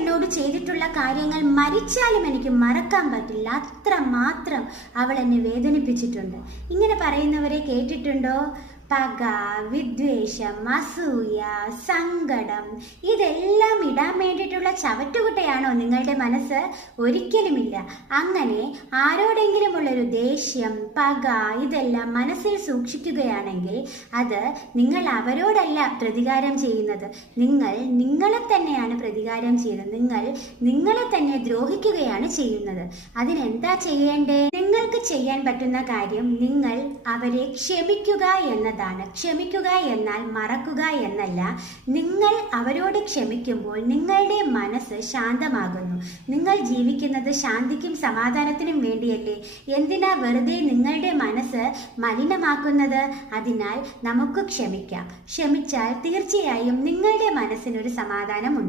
എന്നോട് ചെയ്തിട്ടുള്ള കാര്യങ്ങൾ മരിച്ചാലും എനിക്ക് മറക്കാൻ പറ്റില്ല, അത്രമാത്രം അവൾ എന്നെ വേദനിപ്പിച്ചിട്ടുണ്ട്. ഇങ്ങനെ പറയുന്നവരെ കേട്ടിട്ടുണ്ടോ? പക, വിദ്വേഷം, അസൂയ, സങ്കടം ഇതെല്ലാം ഇടാൻ വേണ്ടിയിട്ടുള്ള ചവറ്റുകുട്ടയാണോ നിങ്ങളുടെ മനസ്സ്? ഒരിക്കലുമില്ല. അങ്ങനെ ആരോടെങ്കിലുമുള്ളൊരു ദേഷ്യം, പക ഇതെല്ലാം മനസ്സിൽ സൂക്ഷിക്കുകയാണെങ്കിൽ അത് നിങ്ങൾ അവരോടല്ല പ്രതികാരം ചെയ്യുന്നത്, നിങ്ങൾ നിങ്ങളെ തന്നെയാണ് പ്രതികാരം ചെയ്യുന്നത്. നിങ്ങൾ നിങ്ങളെ തന്നെ ദ്രോഹിക്കുകയാണ് ചെയ്യുന്നത്. അതിനെന്താ ചെയ്യേണ്ടേ? നിങ്ങൾക്ക് ചെയ്യാൻ പറ്റുന്ന കാര്യം നിങ്ങൾ അവരെ ക്ഷമിക്കുക എന്നതാണ്. ക്ഷമിക്കുക എന്നാൽ മറക്കുക എന്നല്ല. നിങ്ങൾ അവരോട് ക്ഷമിക്കുമ്പോൾ നിങ്ങളുടെ മനസ്സ് ശാന്തമാകുന്നു. നിങ്ങൾ ജീവിക്കുന്നത് ശാന്തിക്കും സമാധാനത്തിനും വേണ്ടിയല്ലേ? എന്തിനാ വെറുതെ നിങ്ങളുടെ മനസ്സ് മലിനമാക്കുന്നത്? അതിനാൽ നമുക്ക് ക്ഷമിക്കാം. ക്ഷമിച്ചാൽ തീർച്ചയായും നിങ്ങളുടെ മനസ്സിനൊരു സമാധാനം ഉണ്ടാകും.